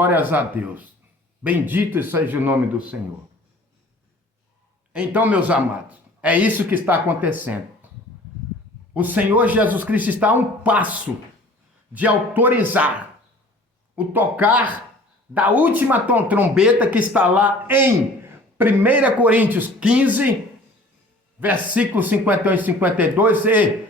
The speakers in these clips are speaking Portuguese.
Glórias a Deus. Bendito seja o nome do Senhor. Então, meus amados, é isso que está acontecendo. O Senhor Jesus Cristo está a um passo de autorizar o tocar da última trombeta que está lá em 1 Coríntios 15, versículos 51 e 52 e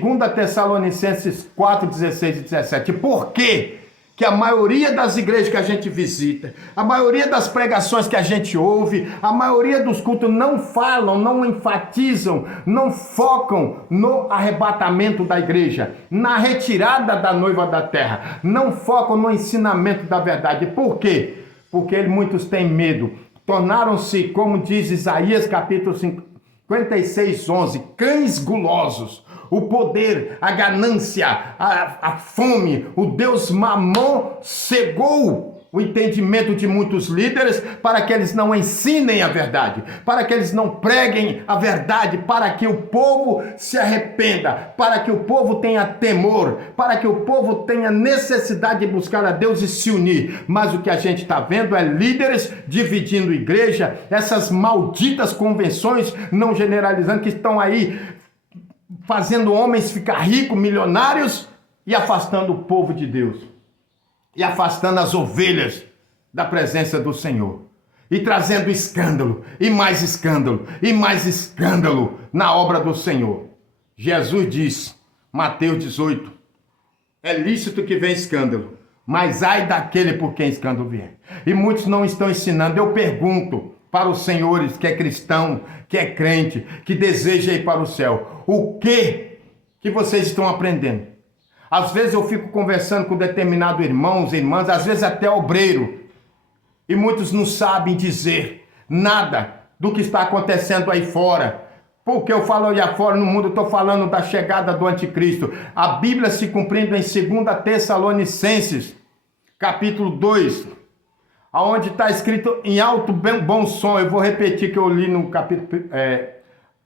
2 Tessalonicenses 4, 16 e 17. Por quê? Que a maioria das igrejas que a gente visita, a maioria das pregações que a gente ouve, a maioria dos cultos não falam, não enfatizam, não focam no arrebatamento da igreja, na retirada da noiva da terra, não focam no ensinamento da verdade. Por quê? Porque muitos têm medo, tornaram-se, como diz Isaías capítulo 56, 11, cães gulosos. O poder, a ganância, a fome, o Deus Mamon cegou o entendimento de muitos líderes para que eles não ensinem a verdade, para que eles não preguem a verdade, para que o povo se arrependa, para que o povo tenha temor, para que o povo tenha necessidade de buscar a Deus e se unir. Mas o que a gente está vendo é líderes dividindo igreja, essas malditas convenções, não generalizando, que estão aí fazendo homens ficar ricos, milionários, e afastando o povo de Deus, e afastando as ovelhas da presença do Senhor, e trazendo escândalo, e mais escândalo, e mais escândalo na obra do Senhor. Jesus diz, Mateus 18, é lícito que venha escândalo, mas ai daquele por quem escândalo vier. E muitos não estão ensinando. Eu pergunto para os senhores que é cristão, que é crente, que deseja ir para o céu, o que vocês estão aprendendo? Às vezes eu fico conversando com determinados irmãos e irmãs, às vezes até obreiro, e muitos não sabem dizer nada do que está acontecendo aí fora. Porque eu falo aí fora no mundo, eu estou falando da chegada do anticristo. A Bíblia se cumprindo em 2 Tessalonicenses, capítulo 2, aonde está escrito em alto bom som. Eu vou repetir que eu li no capítulo,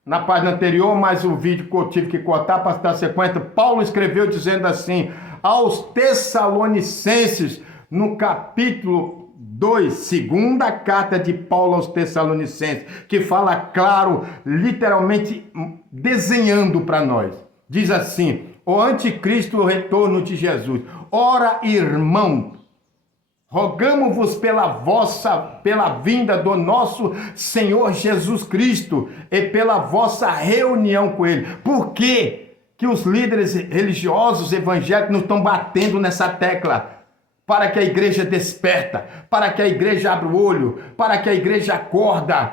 na página anterior, mas o vídeo que eu tive que cortar para dar sequência. Paulo escreveu dizendo assim, aos Tessalonicenses, no capítulo 2, segunda carta de Paulo aos Tessalonicenses, que fala claro, literalmente desenhando para nós. Diz assim, o anticristo, o retorno de Jesus. Ora, irmão, rogamo-vos pela vinda do nosso Senhor Jesus Cristo e pela vossa reunião com Ele. Por que os líderes religiosos evangélicos não estão batendo nessa tecla? Para que a igreja desperta, para que a igreja abra o olho, para que a igreja acorda,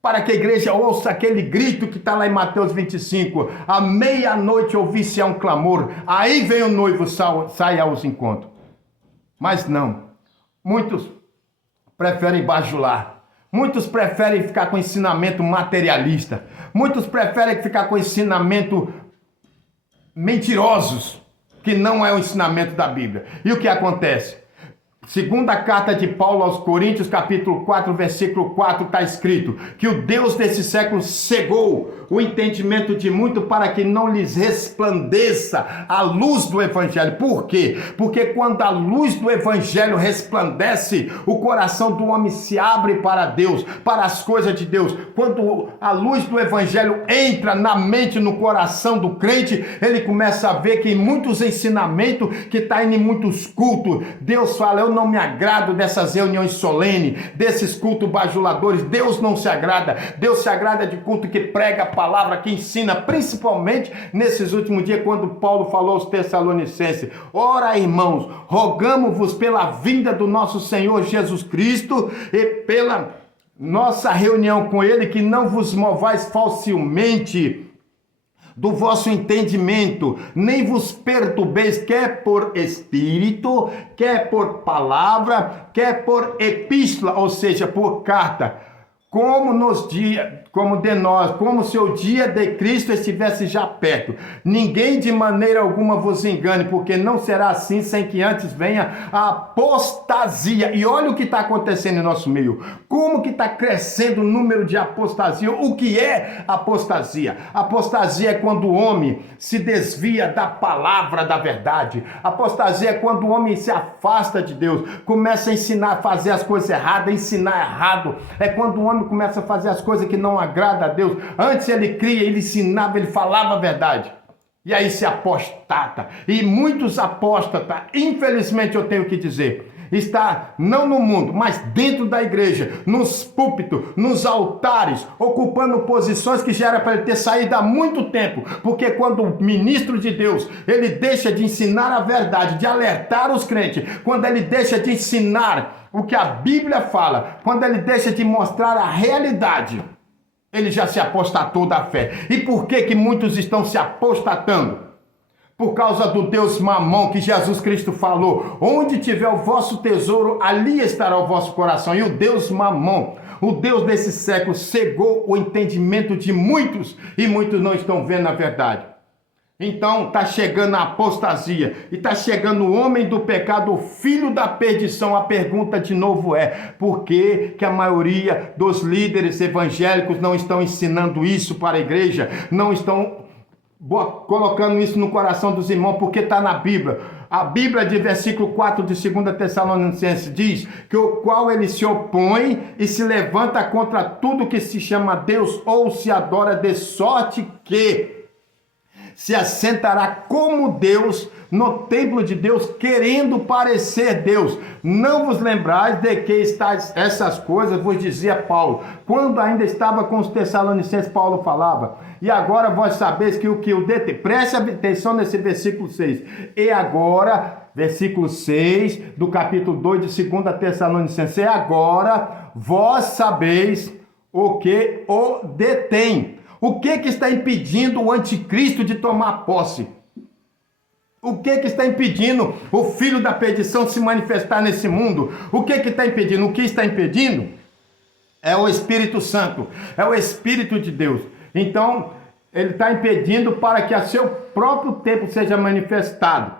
para que a igreja ouça aquele grito que está lá em Mateus 25. À meia-noite ouvisse um clamor, aí vem o noivo, sai aos encontros. Mas não. Muitos preferem bajular. Muitos preferem ficar com ensinamento materialista. Muitos preferem ficar com ensinamento mentirosos, que não é o ensinamento da Bíblia. E o que acontece? Segunda carta de Paulo aos Coríntios, capítulo 4, versículo 4, está escrito que o Deus desse século cegou o entendimento de muito para que não lhes resplandeça a luz do Evangelho. Por quê? Porque quando a luz do Evangelho resplandece, o coração do homem se abre para Deus, para as coisas de Deus. Quando a luz do Evangelho entra na mente, no coração do crente, ele começa a ver que em muitos ensinamentos, que está indo em muitos cultos, Deus fala, eu não me agrado dessas reuniões solenes, desses cultos bajuladores. Deus não se agrada. Deus se agrada de culto que prega a palavra, que ensina, principalmente nesses últimos dias, quando Paulo falou aos Tessalonicenses. Ora, irmãos, rogamo-vos pela vinda do nosso Senhor Jesus Cristo e pela nossa reunião com Ele, que não vos movais facilmente do vosso entendimento, nem vos perturbeis, quer por espírito, quer por palavra, quer por epístola, ou seja, por carta, como se o dia de Cristo estivesse já perto. Ninguém de maneira alguma vos engane, porque não será assim sem que antes venha a apostasia. E olha o que está acontecendo em nosso meio. Como que está crescendo o número de apostasia? O que é apostasia? Apostasia é quando o homem se desvia da palavra da verdade. Apostasia é quando o homem se afasta de Deus, começa a ensinar a fazer as coisas erradas, ensinar errado. É quando o homem começa a fazer as coisas que não agradam a Deus. Antes ele cria, ele ensinava, ele falava a verdade. E aí se apostata. E muitos apóstatas, infelizmente eu tenho que dizer, está não no mundo, mas dentro da igreja, nos púlpitos, nos altares, ocupando posições que já era para ele ter saído há muito tempo. Porque quando o ministro de Deus, ele deixa de ensinar a verdade, de alertar os crentes, quando ele deixa de ensinar o que a Bíblia fala, quando ele deixa de mostrar a realidade, ele já se apostatou da fé. E por que muitos estão se apostatando? Por causa do Deus Mamão, que Jesus Cristo falou: onde tiver o vosso tesouro, ali estará o vosso coração. E o Deus Mamão, o Deus desse século, cegou o entendimento de muitos, e muitos não estão vendo a verdade. Então está chegando a apostasia, e está chegando o homem do pecado, o filho da perdição. A pergunta de novo é: por que a maioria dos líderes evangélicos não estão ensinando isso para a igreja? Não estão colocando isso no coração dos irmãos? Porque está na Bíblia. A Bíblia de versículo 4 de 2 Tessalonicenses diz que o qual ele se opõe e se levanta contra tudo que se chama Deus ou se adora, de sorte que se assentará como Deus no templo de Deus, querendo parecer Deus. Não vos lembrais de que estáis essas coisas, vos dizia Paulo, quando ainda estava com os Tessalonicenses. Paulo falava: e agora vós sabeis que o detém. Preste atenção nesse versículo 6. E agora, versículo 6 do capítulo 2 de 2 Tessalonicenses. E agora vós sabeis o que o detém. O que está impedindo o anticristo de tomar posse? O que está impedindo o filho da perdição de se manifestar nesse mundo? O que está impedindo? O que está impedindo é o Espírito Santo, é o Espírito de Deus. Então, ele está impedindo para que a seu próprio tempo seja manifestado.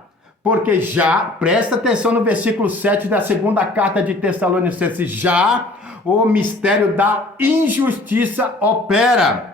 Porque já, presta atenção no versículo 7 da segunda carta de Tessalonicenses, já o mistério da injustiça opera.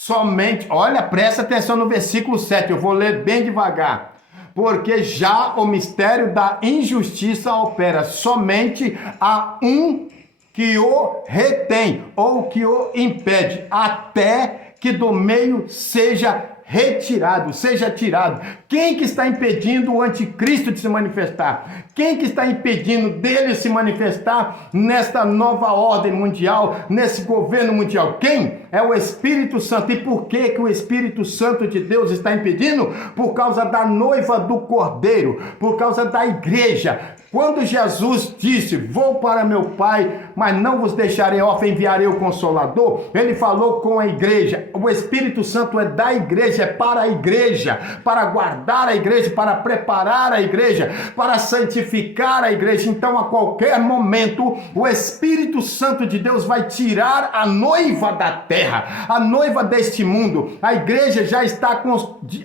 Somente, olha, presta atenção no versículo 7, eu vou ler bem devagar. Porque já o mistério da injustiça opera, somente há um que o retém, ou que o impede, até que do meio seja retirado, seja tirado. Quem que está impedindo o anticristo de se manifestar? Quem que está impedindo dele se manifestar nesta nova ordem mundial, nesse governo mundial? Quem? É o Espírito Santo. E por que o Espírito Santo de Deus está impedindo? Por causa da noiva do Cordeiro, por causa da igreja. Quando Jesus disse: vou para meu Pai, mas não vos deixarei órfão, enviarei o Consolador, ele falou com a igreja. O Espírito Santo é da igreja, é para a igreja, para guardar a igreja, para preparar a igreja, para santificar a igreja. Então, a qualquer momento, o Espírito Santo de Deus vai tirar a noiva da terra, a noiva deste mundo. A igreja já está com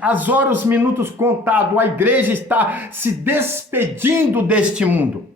as horas, os minutos contados. A igreja está se despedindo deste mundo.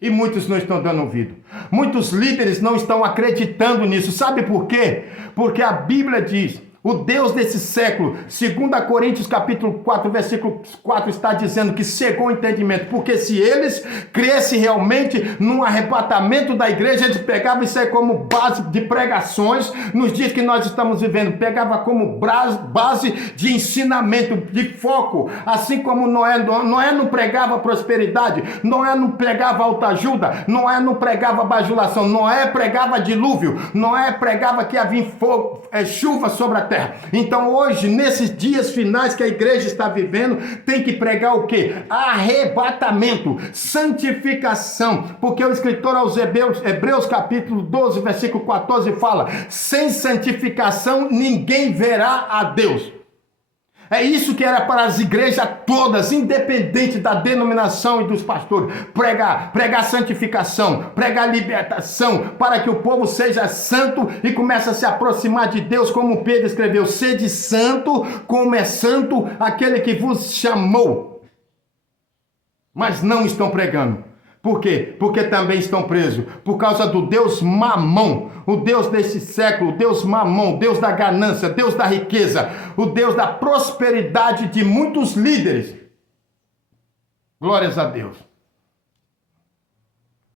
E muitos não estão dando ouvido. Muitos líderes não estão acreditando nisso. Sabe por quê? Porque a Bíblia diz, o Deus desse século, 2 Coríntios capítulo 4, versículo 4, está dizendo que cegou o entendimento. Porque se eles crescem realmente num arrebatamento da igreja, eles pegavam isso aí como base de pregações nos dias que nós estamos vivendo. Pegava como base de ensinamento, de foco. Assim como Noé não pregava prosperidade, Noé não pregava autoajuda, Noé não pregava bajulação, Noé pregava dilúvio, Noé pregava que havia fogo, chuva sobre a terra. Então hoje, nesses dias finais que a igreja está vivendo, tem que pregar o quê? Arrebatamento, santificação, porque o escritor aos Hebreus capítulo 12, versículo 14 fala: sem santificação ninguém verá a Deus. É isso que era para as igrejas todas, independente da denominação e dos pastores. Pregar santificação, pregar libertação, para que o povo seja santo e comece a se aproximar de Deus, como Pedro escreveu: sede santo, como é santo aquele que vos chamou. Mas não estão pregando. Por quê? Porque também estão presos por causa do Deus Mamão, o Deus desse século, o Deus Mamão, o Deus da ganância, Deus da riqueza, o Deus da prosperidade de muitos líderes. Glórias a Deus.